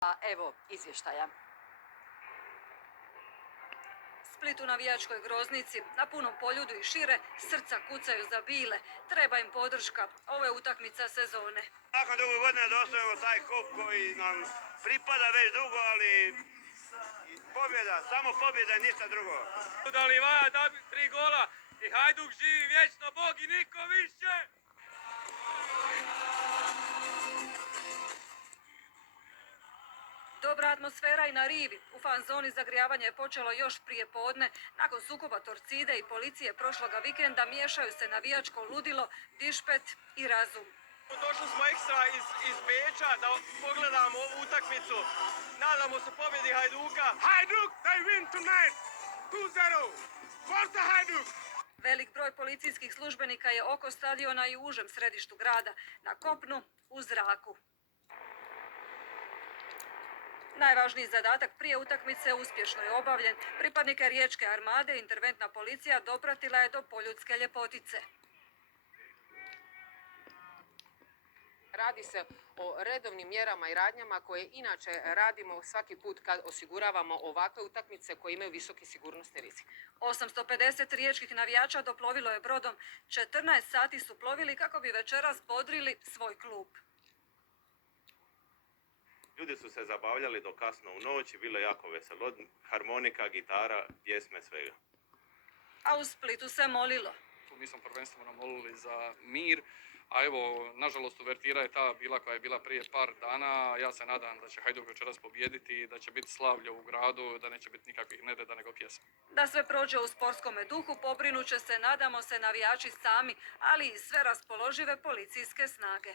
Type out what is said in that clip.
A evo izvještaja. Split u navijačkoj groznici, na punom Poljudu i šire, srca kucaju za Bile. Treba im podrška. Ovo je utakmica sezone. Nakon dugo godina dostajemo taj kup koji nam pripada već dugo, ali pobjeda, samo pobjeda i ništa drugo. Da li Vaja da 3 gola i Hajduk živi vječno, Bog i niko više! Dobra atmosfera i na rivi. U fan zoni zagrijavanje je počelo još prije podne. Nakon sukoba Torcide i policije prošloga vikenda miješaju se navijačko ludilo, dišpet i razum. Došli smo ekstra iz Beča da pogledamo ovu utakmicu. Nadamo se pobjedi Hajduka. Hajduk, they win tonight! 2-0! Forza Hajduk! Velik broj policijskih službenika je oko stadiona i u užem središtu grada. Na kopnu, u zraku. Najvažniji zadatak prije utakmice uspješno je obavljen. Pripadnike Riječke armade interventna policija dopratila je do Poljudske ljepotice. Radi se o redovnim mjerama i radnjama koje inače radimo svaki put kad osiguravamo ovakve utakmice koje imaju visoki sigurnosni rizik. 850 riječkih navijača doplovilo je brodom. 14 sati su plovili kako bi večeras bodrili svoj klub. Ljudi su se zabavljali do kasno u noć i bilo je jako veselo. Harmonika, gitara, pjesme, svega. A u Splitu se molilo. Mi smo prvenstveno molili za mir, a evo, nažalost, uvertira je ta bila koja je bila prije par dana. Ja se nadam da će Hajduk večeras pobijediti, da će biti slavlje u gradu, da neće biti nikakvih nereda nego pjesma. Da sve prođe u sportskome duhu, pobrinuće se, nadamo se, navijači sami, ali i sve raspoložive policijske snage.